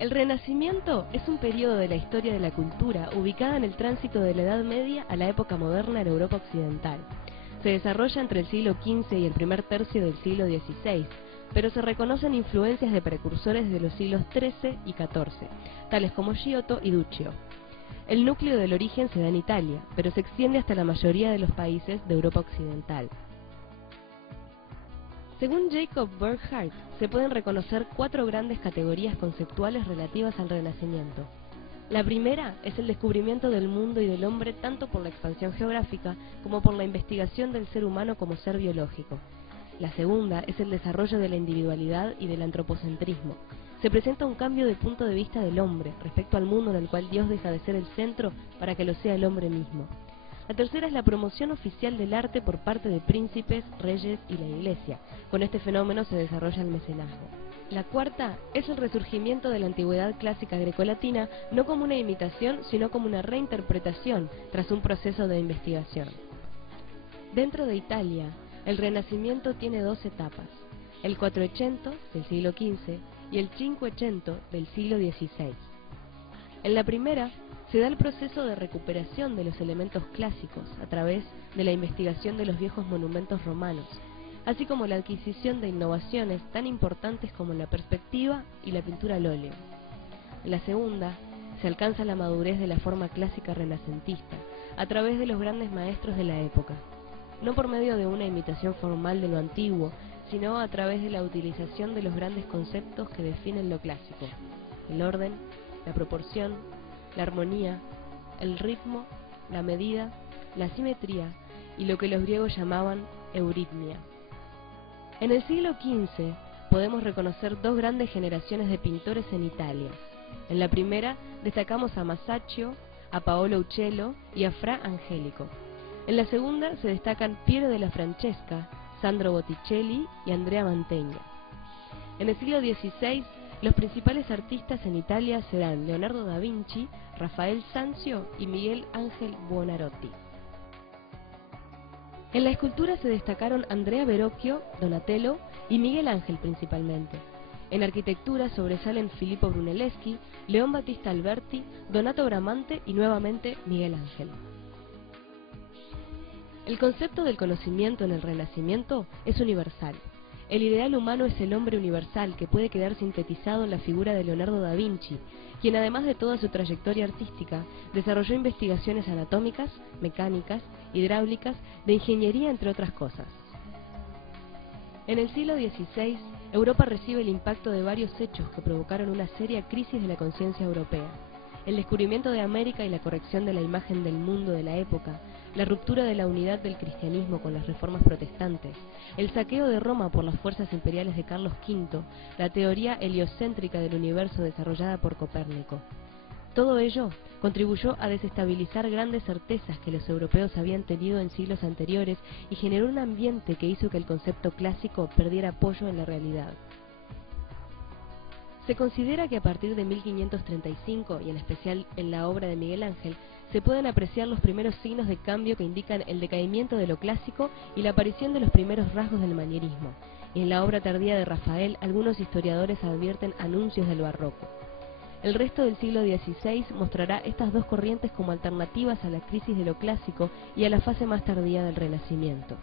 El Renacimiento es un periodo de la historia de la cultura ubicada en el tránsito de la Edad Media a la época moderna en Europa occidental. Se desarrolla entre el siglo XV y el primer tercio del siglo XVI, pero se reconocen influencias de precursores de los siglos XIII y XIV, tales como Giotto y Duccio. El núcleo del origen se da en Italia, pero se extiende hasta la mayoría de los países de Europa occidental. Según Jacob Burckhardt, se pueden reconocer 4 grandes categorías conceptuales relativas al Renacimiento. La primera es el descubrimiento del mundo y del hombre tanto por la expansión geográfica como por la investigación del ser humano como ser biológico. La segunda es el desarrollo de la individualidad y del antropocentrismo. Se presenta un cambio de punto de vista del hombre respecto al mundo en el cual Dios deja de ser el centro para que lo sea el hombre mismo. La tercera es la promoción oficial del arte por parte de príncipes, reyes y la Iglesia. Con este fenómeno se desarrolla el mecenazgo. La cuarta es el resurgimiento de la antigüedad clásica grecolatina, no como una imitación, sino como una reinterpretación tras un proceso de investigación. Dentro de Italia, el Renacimiento tiene 2 etapas: el Quattrocento del siglo XV y el Cinquecento del siglo XVI. En la primera, se da el proceso de recuperación de los elementos clásicos a través de la investigación de los viejos monumentos romanos, así como la adquisición de innovaciones tan importantes como la perspectiva y la pintura al óleo. En la segunda, se alcanza la madurez de la forma clásica renacentista a través de los grandes maestros de la época, no por medio de una imitación formal de lo antiguo, sino a través de la utilización de los grandes conceptos que definen lo clásico: el orden, la proporción, la armonía, el ritmo, la medida, la simetría y lo que los griegos llamaban euritmia. En el siglo XV podemos reconocer 2 grandes generaciones de pintores en Italia. En la primera destacamos a Masaccio, a Paolo Uccello y a Fra Angelico. En la segunda se destacan Piero della Francesca, Sandro Botticelli y Andrea Mantegna. En el siglo XVI, los principales artistas en Italia serán Leonardo da Vinci, Rafael Sanzio y Miguel Ángel Buonarroti. En la escultura se destacaron Andrea Verrocchio, Donatello y Miguel Ángel principalmente. En arquitectura sobresalen Filippo Brunelleschi, León Battista Alberti, Donato Bramante y nuevamente Miguel Ángel. El concepto del conocimiento en el Renacimiento es universal. El ideal humano es el hombre universal que puede quedar sintetizado en la figura de Leonardo da Vinci, quien además de toda su trayectoria artística, desarrolló investigaciones anatómicas, mecánicas, hidráulicas, de ingeniería entre otras cosas. En el siglo XVI, Europa recibe el impacto de varios hechos que provocaron una seria crisis de la conciencia europea: el descubrimiento de América y la corrección de la imagen del mundo de la época, la ruptura de la unidad del cristianismo con las reformas protestantes, el saqueo de Roma por las fuerzas imperiales de Carlos V, la teoría heliocéntrica del universo desarrollada por Copérnico. Todo ello contribuyó a desestabilizar grandes certezas que los europeos habían tenido en siglos anteriores y generó un ambiente que hizo que el concepto clásico perdiera apoyo en la realidad. Se considera que a partir de 1535, y en especial en la obra de Miguel Ángel, se pueden apreciar los primeros signos de cambio que indican el decaimiento de lo clásico y la aparición de los primeros rasgos del manierismo. Y en la obra tardía de Rafael, algunos historiadores advierten anuncios del barroco. El resto del siglo XVI mostrará estas 2 corrientes como alternativas a la crisis de lo clásico y a la fase más tardía del Renacimiento.